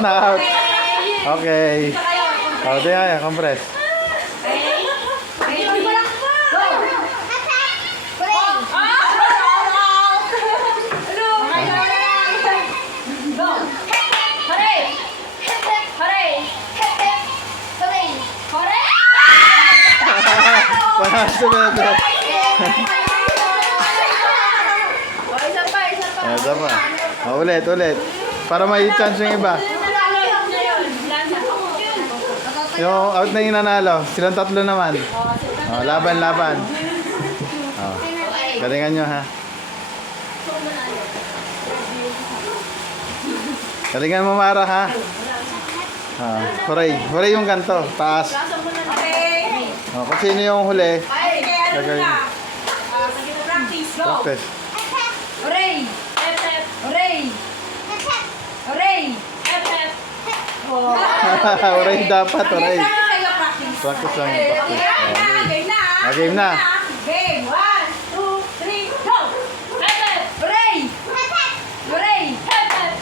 na out. Okay. O, di kaya, compress. Sunod. Isa pa. Ulit. Para may chance yung iba. Yung out na yung nanalo. Silang tatlo naman. Laban. Galingan nyo, ha? Galingan mo, Mara, ha? Huray yung kanto. Taas. Kung sino yung huli, gagawin. Practice. Hooray! Huray dapat, huray. Practice lang. Game na. Game. 1, 2, 3, go! Hooray! Hooray! Hooray!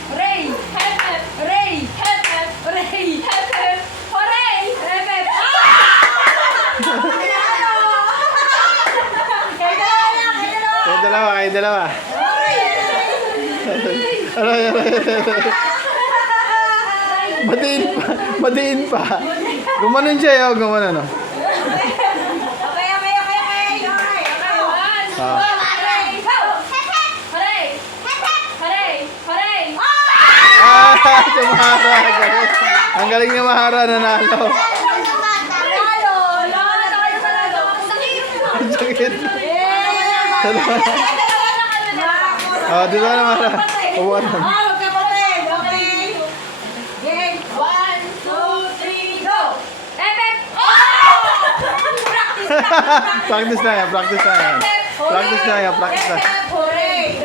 Hooray! Hooray! Hooray! Kayo dalawa. Aray. Batiin pa. Gumanon siya, gumanon. Okay. Si Mahara. Ang galing ni Mahara, nanalo. Sakit. Dito na, Mahara. Ubukan na. Okay. Game. 1, 2, 3, go! Practice na yan. Hooray!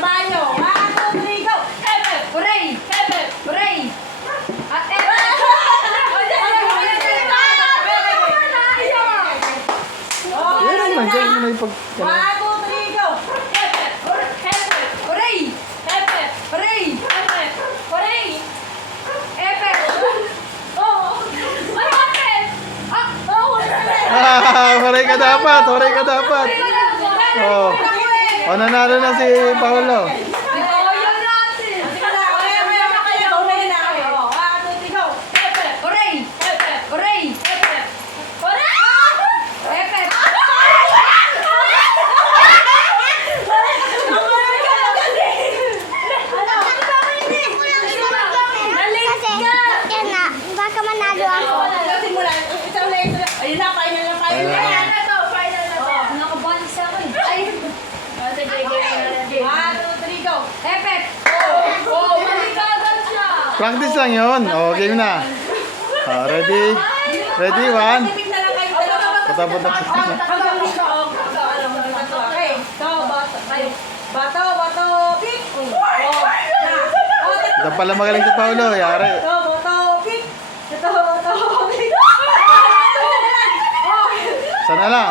Banyo. 1, 2, 3, go! Hooray! Hooray! Yan naman, dyan mo na yung 1, 2, 3, go! Hooray! Hooray! Hooray! Huray ka dapat. Nanalo na si Paolo. Baka manalo ako. Ayun na, final na. Nakabalis ako eh. Ay! 1, 2, 3, go! Epek! Maligagad siya! Practice lang yun. Game na. Ready? 1. Patapos. Bato, pick! Ito pala magaling si Paolo. Yari. Bato, pick! Sana lang.